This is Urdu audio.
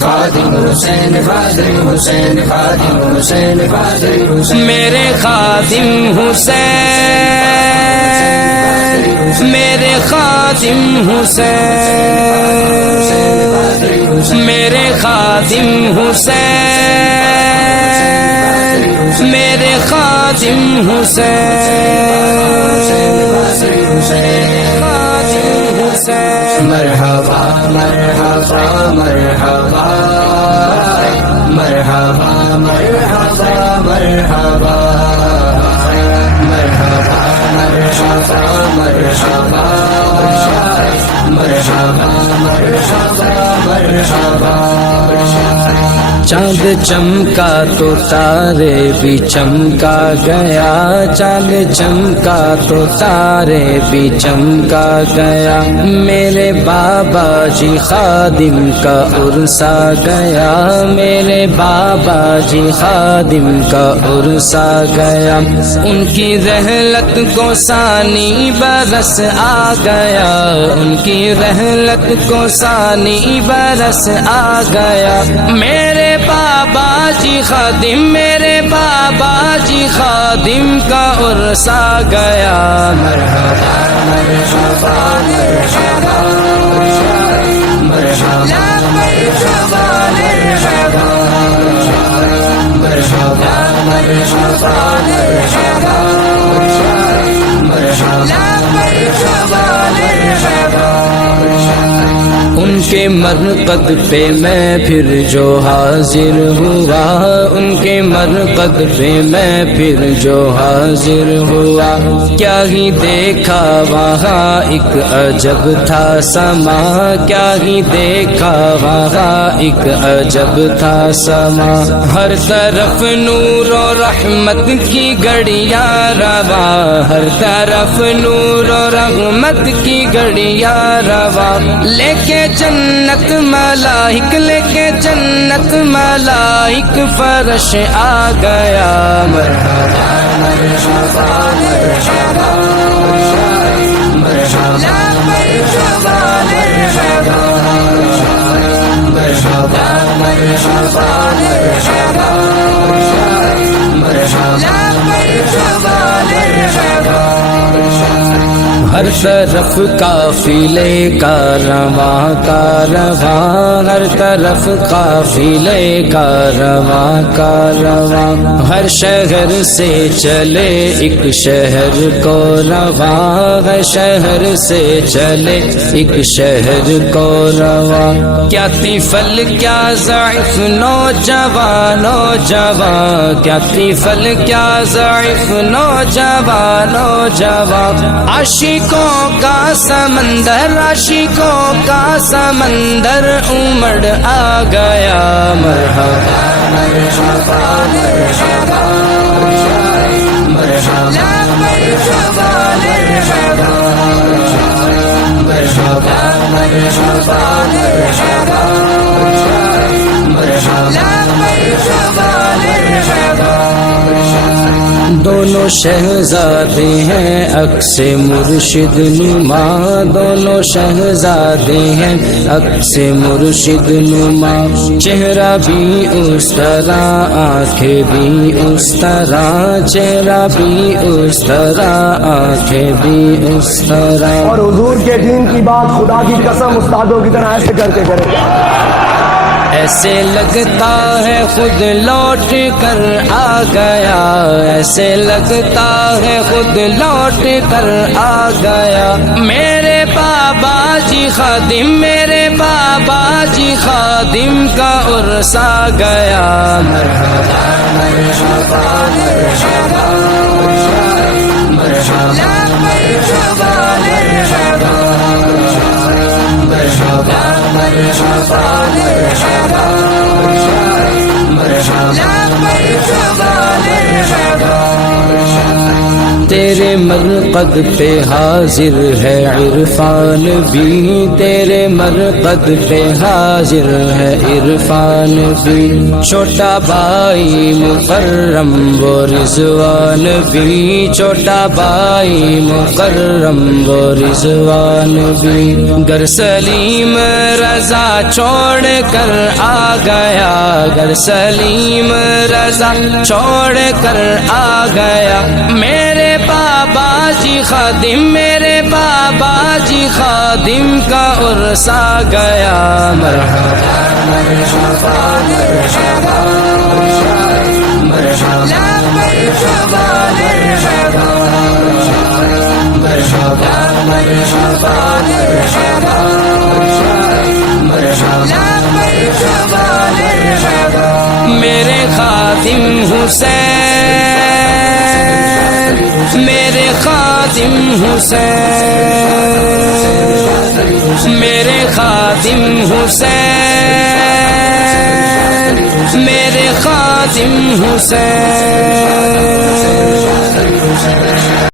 خادم حسین خادم حسین خادم حسین خادم حسین میرے خادم حسین، میرے خادم حسین، میرے خادم حسین، میرے خادم حسین، خادم حسین۔ مرحبا مرحبا مرحبا مرحبا مرحبا مرحبا مرحبا مرحبا مرحبا مرحبا مرحبا مرحبا۔ چاند چمکا تو تارے بھی چمکا گیا، چاند چمکا تو تارے بھی چمکا گیا، میرے بابا جی خادم کا عرس آ گیا، میرے بابا جی خادم کا عرس آ گیا، ان کی رحلت کو ثانی برس آ گیا، ان کی رحلت کو ثانی برس آ گیا، میرے بابا جی خادم، میرے بابا جی خادم کا عرس آ گیا۔ مرحبا مرحبا مرحبا مرحبا مرحبا مرحبا مرحبا ان کے مرقد پہ میں پھر جو حاضر ہوا، ان کے مرقد پہ میں پھر جو حاضر ہوا، کیا ہی دیکھا وہاں ایک عجب تھا سما، کیا ہی دیکھا وہاں ایک عجب تھا سما، ہر طرف نور و رحمت کی گڑیاں روا، ہر طرف نور و رحمت کی گڑیاں روا، لے کے جنت ملائک، لے کے جنت ملائک فرش آ گیا۔ مرحبا مرحبا مرحبا مرحبا مرحبا مرحبا مرحبا مرحبا۔ ہر طرف قافلے کارواں کارواں، ہر طرف قافلے کارواں کارواں، ہر شہر سے چلے ایک شہر کو رواں، ہر شہر سے چلے ایک شہر کو رواں، کیا طفل کیا ضعیف نوجوان نوجوان، کیا طفل کیا ضعیف نوجوان نوجوان، عاشقوں کا سمندر، عاشقوں کا سمندر امڑ آ گیا۔ مرحبا مرحبا مرحبا مرحبا مرحبا مرحبا مرحبا مرحبا۔ دونوں شہزادے ہیں عکس مرشد نما، دونوں شہزادے ہیں عکس مرشد نما، چہرہ بھی اس طرح آنکھیں بھی اس طرح، چہرہ بھی اس طرح آنکھیں بھی اس طرح، اور حضور کے دین کی بات خدا کی قسم استادوں کی طرح ایسے کر کے کرے، ایسے لگتا ہے خود لوٹ کر آ گیا، ایسے لگتا ہے خود لوٹ کر آ گیا، میرے بابا جی خادم، میرے بابا جی خادم کا عرس آ گیا۔ مرحبا مرحبا مرحبا مرحبا مرحبا مرحبا مرحبا مرحبا مرحبا۔ تیرے مرقد پہ حاضر ہے عرفان بھی، تیرے مرقد پہ حاضر ہے عرفان بھی، چھوٹا بھائی مکرم وہ رضوان بھی، چھوٹا بھائی مکرم وہ رضوان بھی، گر سلیم رضا چھوڑ کر آ گیا، گر سلیم رضا چھوڑ کر آ گیا، میرے بابا جی خادم، میرے بابا جی خادم کا عرس آ گیا، مرحبا مرحبا مرحبا مرحبا مرحبا مرحبا مرحبا مرحبا، میرے خادم حسین، میرے خادم حسین، میرے خادم حسین، میرے خادم حسین۔